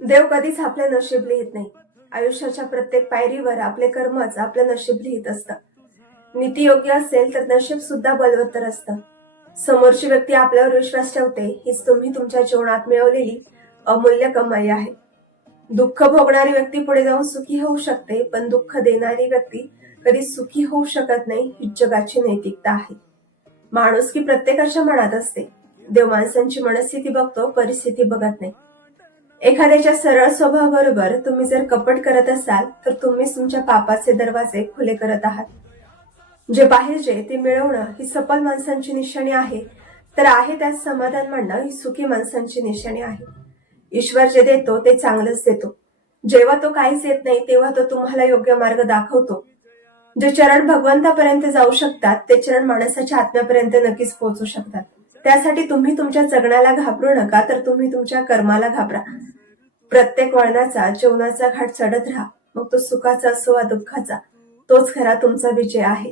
देव कधीच आपले नशीब लिहित नाही. आयुष्याच्या प्रत्येक पायरीवर आपले कर्मच आपलं नशीब लिहित असतं. नीती योग्य असेल तर नशीब सुद्धा बलवत्तर असतं. समोरची व्यक्ती आपल्यावर विश्वास ठेवते हीच तुम्ही तुमच्या जीवनात मिळवलेली अमूल्य कमाई आहे. दुःख भोगणारी व्यक्ती पुढे जाऊन सुखी होऊ शकते पण दुःख देणारी व्यक्ती कधी सुखी होऊ शकत नाही ही जगाची नैतिकता आहे. माणूस की प्रत्येकाच्या मनात असते. देव माणसांची मनस्थिती बघतो परिस्थिती बघत नाही. एखाद्याच्या सरळ स्वभावाबरोबर तुम्ही जर कपट करत असाल तर तुम्हीच तुमच्या पापाचे दरवाजे खुले करत आहात. जे पाहिजे ते मिळवणं ही सफल माणसांची निशाणी आहे. तर आहे त्यात समाधान मांडणं ही सुखी माणसांची निशाणी आहे. ईश्वर जे देतो ते चांगलंच देतो. जेव्हा तो काहीच येत नाही तेव्हा तो तुम्हाला योग्य मार्ग दाखवतो. जे चरण भगवंतापर्यंत जाऊ शकतात ते चरण माणसाच्या आत्म्यापर्यंत नक्कीच पोहोचू शकतात. त्यासाठी तुम्ही तुमच्या जगण्याला घाबरू नका तर तुम्ही तुमच्या कर्माला घाबरा. प्रत्येक वळणाचा जेवणाचा घाट चढत राहा. मग तो सुखाचा असो वा दुःखाचा तोच खरा तुमचा विजय आहे.